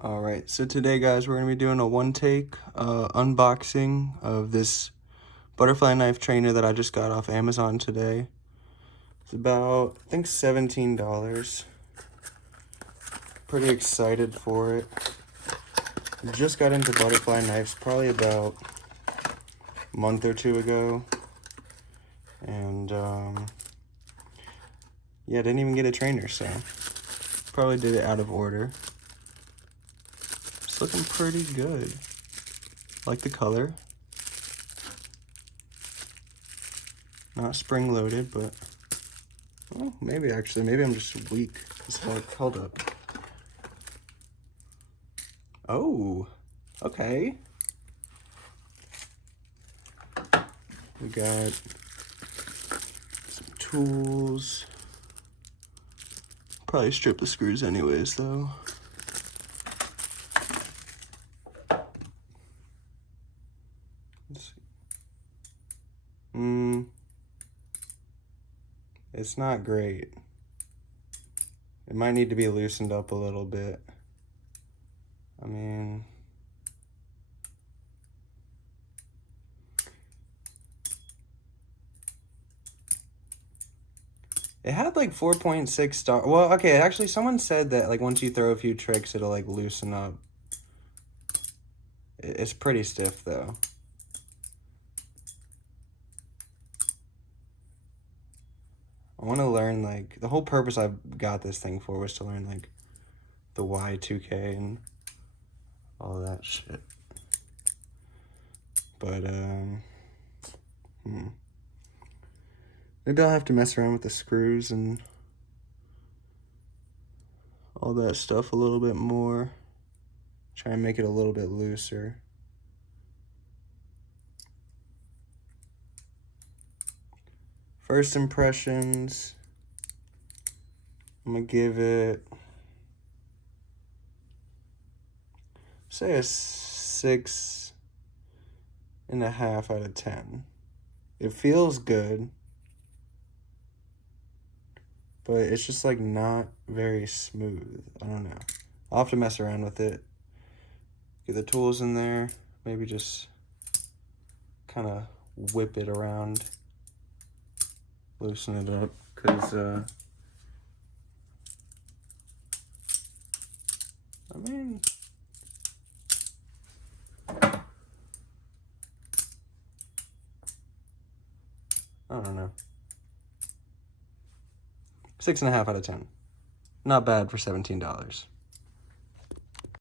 Alright, so today guys, we're going to be doing a one-take unboxing of this butterfly knife trainer that I just got off Amazon today. It's about, I think, $17. Pretty excited for it. Just got into butterfly knives probably about a month or two ago. And yeah, didn't even get a trainer, so probably did it out of order. It's looking pretty good. Like the color. Not spring loaded, but well, maybe I'm just weak. It's like, hold up. Oh, okay. We got some tools. Probably strip the screws anyways, though. Let's see. It's not great. It might need to be loosened up a little bit. I mean, it had like 4.6 star. Well, okay, actually someone said that like once you throw a few tricks, it'll like loosen up. It's pretty stiff though. I want to learn, like, the whole purpose I got this thing for was to learn like the Y2K and all that shit. But maybe I'll have to mess around with the screws and all that stuff a little bit more. Try and make it a little bit looser. First impressions, I'm gonna give it, say, a 6.5 out of 10. It feels good, but it's just like not very smooth. I don't know. I'll have to mess around with it. Get the tools in there, maybe just kind of whip it around, loosen it up, because I mean, I don't know. 6.5 out of 10. Not bad for $17.